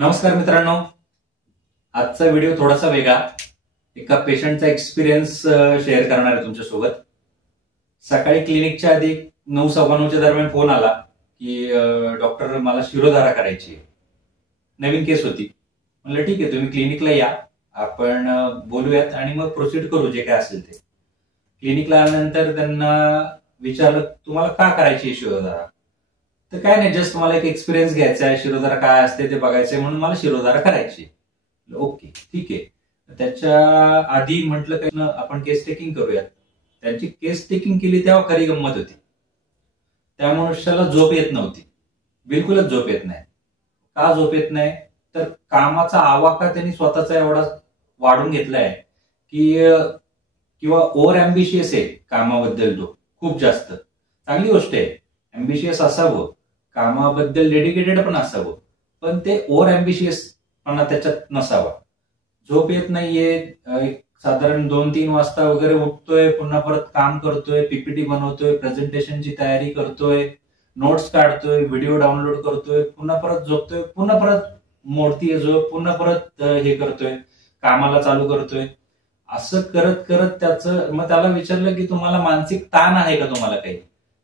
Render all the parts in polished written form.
नमस्कार मित्रांनो, आजचा व्हिडिओ थोडासा वेगळा, एका पेशंटचा एक्सपिरियन्स शेअर करणार आहे तुमच्यासोबत. सकाळी क्लिनिकच्या आधी 9:15 दरम्यान फोन आला की डॉक्टर मला शिरोधारा करायची आहे. नवीन केस होती. म्हणलं ठीक आहे, तुम्ही क्लिनिकला या, आपण बोलूयात आणि मग प्रोसीड करू जे काय असेल ते. क्लिनिकला आल्यानंतर त्यांना विचारलं तुम्हाला का करायची आहे शिरोधारा. तर काय नाही, जस्ट मला एक एक्सपिरियन्स घ्यायचा आहे, शिरोधारा काय असते ते बघायचंय म्हणून मला शिरोधारा करायची. ओके ठीक आहे. त्याच्या आधी म्हटलं काय आपण केस टेकिंग करूयात. त्यांची केस टेकिंग केली तेव्हा खरी गंमत होती. त्या मनुष्याला झोप येत नव्हती, बिलकुलच झोप येत नाही. का झोप येत नाही तर कामाचा आवाका त्यांनी स्वतःचा एवढा वाढून घेतलाय की किंवा ओव्हर अँबिशियस आहे कामाबद्दल. तो खूप जास्त चांगली गोष्ट आहे, अँबिशियस असावं, कामाबद्दल डेडिकेटेड पण असावं, पण ते ओव्हर अँबिशियसपणा त्याच्यात नसावा. झोप येत नाहीये, एक साधारण 2-3 वाजता वगैरे उठतोय, पुन्हा परत काम करतोय, पीपीटी बनवतोय, प्रेझेंटेशनची तयारी करतोय, नोट्स काढतोय, व्हिडिओ डाउनलोड करतोय, पुन्हा परत झोपतोय, पुन्हा परत मोडतीये झोप, पुन्हा परत हे करतोय, कामाला चालू करतोय. असं करत करत त्याचं मग त्याला विचारलं की तुम्हाला मानसिक ताण आहे का तुम्हाला काही.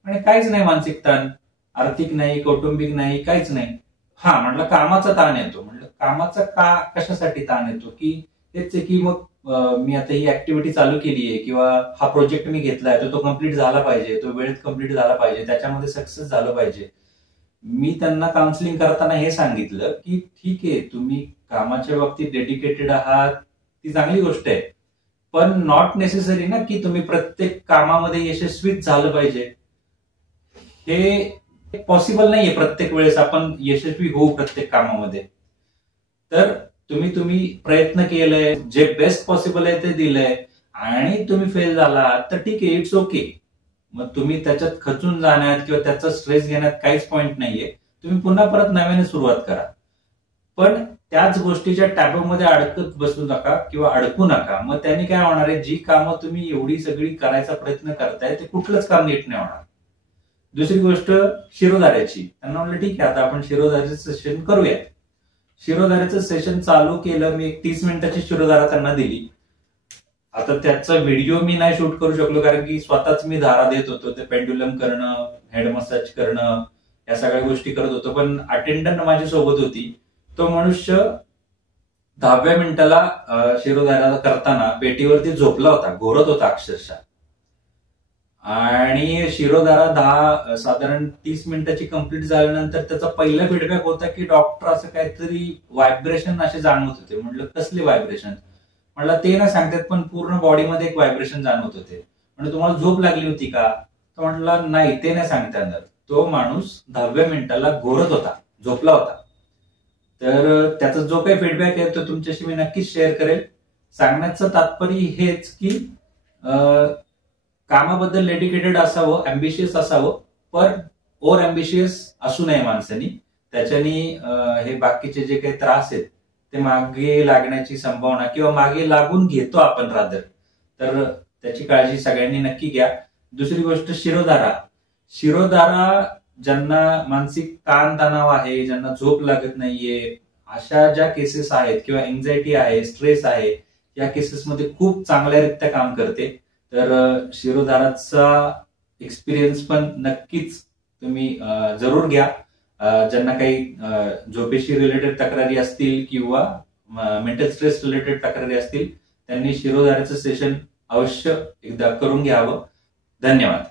आणि काहीच नाही मानसिक ताण, आर्थिक नाही, कौटुंबिक नाही, काहीच नाही. हा म्हटलं कामाचा ताण येतो. म्हटलं कामाचा का कशासाठी ताण येतो की तेच आहे की मग मी आता ही ऍक्टिव्हिटी चालू केली आहे किंवा हा प्रोजेक्ट मी घेतलाय तो कम्प्लीट झाला पाहिजे, तो वेळेत कम्प्लीट झाला पाहिजे, त्याच्यामध्ये सक्सेस झालं पाहिजे. मी त्यांना काउन्सिलिंग करताना हे सांगितलं की ठीक आहे, तुम्ही कामाच्या बाबतीत डेडिकेटेड आहात, ती चांगली गोष्ट आहे, पण नॉट नेसेसरी ना की तुम्ही प्रत्येक कामामध्ये यशस्वीच झालं पाहिजे. हे पॉसिबल नाहीये प्रत्येक वेळेस आपण यशस्वी होऊ प्रत्येक कामामध्ये. तर तुम्ही प्रयत्न केलाय, जे बेस्ट पॉसिबल आहे ते दिलंय आणि तुम्ही फेल झाला तर ठीक आहे, इट्स ओके. मग तुम्ही त्याच्यात खचून जाण्यात किंवा त्याचा स्ट्रेस घेण्यात काहीच पॉइंट नाहीये. तुम्ही पुन्हा परत नव्याने सुरुवात करा, पण त्याच गोष्टीच्या टॅबमध्ये अडकत बसू नका किंवा अडकू नका. मग त्याने काय होणार आहे, जी कामं तुम्ही एवढी सगळी करायचा प्रयत्न करताय ते कुठलंच काम नीट नाही होणार. दुसरी गोष्ट शिरोधाऱ्याची. त्यांना म्हणलं ठीक आहे, आता आपण शिरोधाऱ्याचं सेशन करूया. शिरोधाऱ्याचं सेशन चालू केलं. मी एक 30 मिनिटाची शिरोधारा त्यांना दिली. आता त्याचा व्हिडिओ मी नाही शूट करू शकलो कारण की स्वतःच मी धारा देत होतो. ते पेंड्युलम करणं, हेड मसाज करणं, या सगळ्या गोष्टी करत होतो. पण अटेंडंट माझी सोबत होती. तो मनुष्य 10व्या मिनिटाला शिरोधारा करताना पेटीवरती झोपला होता, घोरत होता अक्षरशः. आणि शिरोधारा साधारण 30 मिनिटाची कंप्लीट झाल्यानंतर त्याचा पहिला फीडबॅक होता की डॉक्टर असं काहीतरी व्हायब्रेशन असे जाणवत होते. म्हटलं कसले व्हायब्रेशन. म्हटलं ते ना सांगतात, पण पूर्ण बॉडीमध्ये एक व्हायब्रेशन जाणवत होते. म्हणजे तुम्हाला झोप लागली होती का. तो म्हटला नाही, ते नाही सांगता येणार. तो माणूस 10व्या मिनिटाला घोरत होता, झोपला होता. तर त्याचा जो काही फीडबॅक आहे तो तुमच्याशी मी नक्कीच शेअर करेल. सांगण्याचं तात्पर्य हेच की कामाबद्दल डेडिकेटेड असावं, अँबिशियस असावं, पण ओव्हर अँबिशियस असू नये माणसानी. त्याच्यानी हे बाकीचे जे काही त्रास आहेत ते मागे लागण्याची संभावना किंवा मागे लागून घेतो आपण रादर. तर त्याची काळजी सगळ्यांनी नक्की घ्या. दुसरी गोष्ट शिरोधारा. शिरोधारा ज्यांना मानसिक ताण तणाव आहे, ज्यांना झोप लागत नाहीये, अशा ज्या केसेस आहेत किंवा एन्झायटी आहे, स्ट्रेस आहे, या केसेसमध्ये खूप चांगल्यारीत्या काम करते. तर शिरोधाराचा एक्सपिरियन्स पण नक्कीच तुम्ही जरूर घ्या. ज्यांना काही झोपेशी रिलेटेड तक्रारी असतील किंवा मेंटल स्ट्रेस रिलेटेड तक्रारी असतील त्यांनी शिरोधाराचं सेशन अवश्य एकदा करून घ्यावं. धन्यवाद.